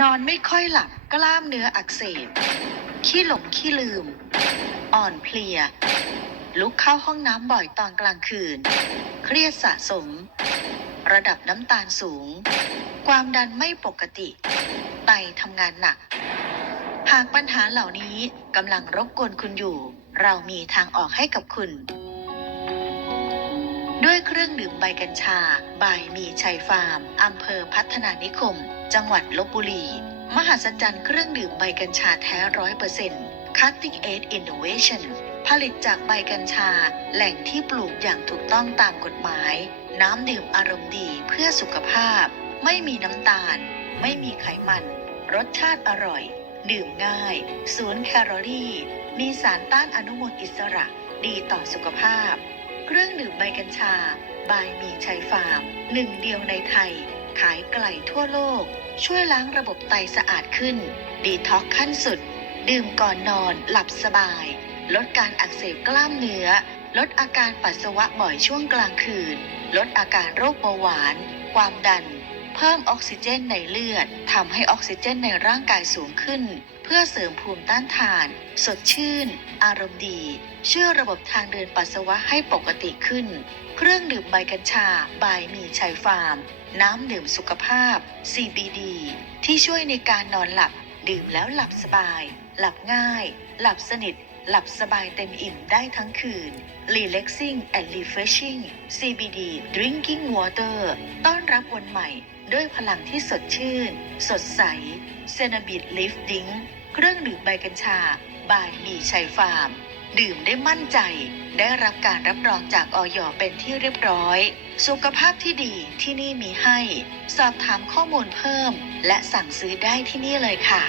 นอนไม่ค่อยหลับกล้ามเนื้ออักเสบ ขี้หลงขี้ลืม อ่อนเพลีย ลุกเข้าห้องน้ำบ่อยตอนกลางคืน เครียดสะสม ระดับน้ำตาลสูง ความดันไม่ปกติ ไตทำงานหนัก หากปัญหาเหล่านี้กำลังรบกวนคุณอยู่ เรามีทางออกให้กับคุณ ด้วยเครื่องดื่มใบกัญชา บายมีชัยฟาร์ม อำเภอพัฒนานิคม จังหวัดลบบุรี มหัศจรรย์เครื่องดื่มใบกัญชาแท้ร้อยเปอร์เซ็นต์ Cutting Edge Innovation ผลิตจากใบกัญชา แหล่งที่ปลูกอย่างถูกต้องตามกฎหมาย น้ำดื่มอารมณ์ดีเพื่อสุขภาพ ไม่มีน้ำตาล ไม่มีไขมัน รสชาติอร่อย ดื่มง่าย ศูนย์แคลอรี่ มีสารต้านอนุมูลอิสระ ดีต่อสุขภาพ เครื่องดื่มใบกัญชา บายมีชัยฟาร์ม หนึ่งเดียวในไทย ขายไกลทั่วโลก ช่วยล้างระบบไตสะอาดขึ้น ดีท็อกขั้นสุด ดื่มก่อนนอนหลับสบาย ลดการอักเสบกล้ามเนื้อ ลดอาการปัสสาวะบ่อยช่วงกลางคืน ลดอาการโรคเบาหวาน ความดัน เพิ่มออกซิเจนในเลือดทำให้ออกซิเจนในร่างกายสูงขึ้น เพื่อเสริมภูมิต้านทาน สดชื่น อารมณ์ดีช่วยระบบทางเดินปัสสาวะให้ปกติขึ้น เครื่องดื่มใบกัญชา บายมีชัยฟาร์ม น้ำดื่มสุขภาพ CBD ที่ช่วยในการนอนหลับ ดื่มแล้วหลับสบาย หลับง่าย หลับสนิท หลับสบายเต็มอิ่มได้ทั้งคืน Relaxing and Refreshing CBD Drinking Water ต้อนรับวันใหม่ด้วยพลังที่สดชื่น สดใสเซนาบิดลิฟติ้งเครื่องดื่มใบกัญชา บายมีชัยฟาร์ม ดื่มได้มั่นใจ ได้รับการรับรองจากออยเป็นที่เรียบร้อย สุขภาพที่ดีที่นี่มีให้ สอบถามข้อมูลเพิ่ม และสั่งซื้อได้ที่นี่เลยค่ะ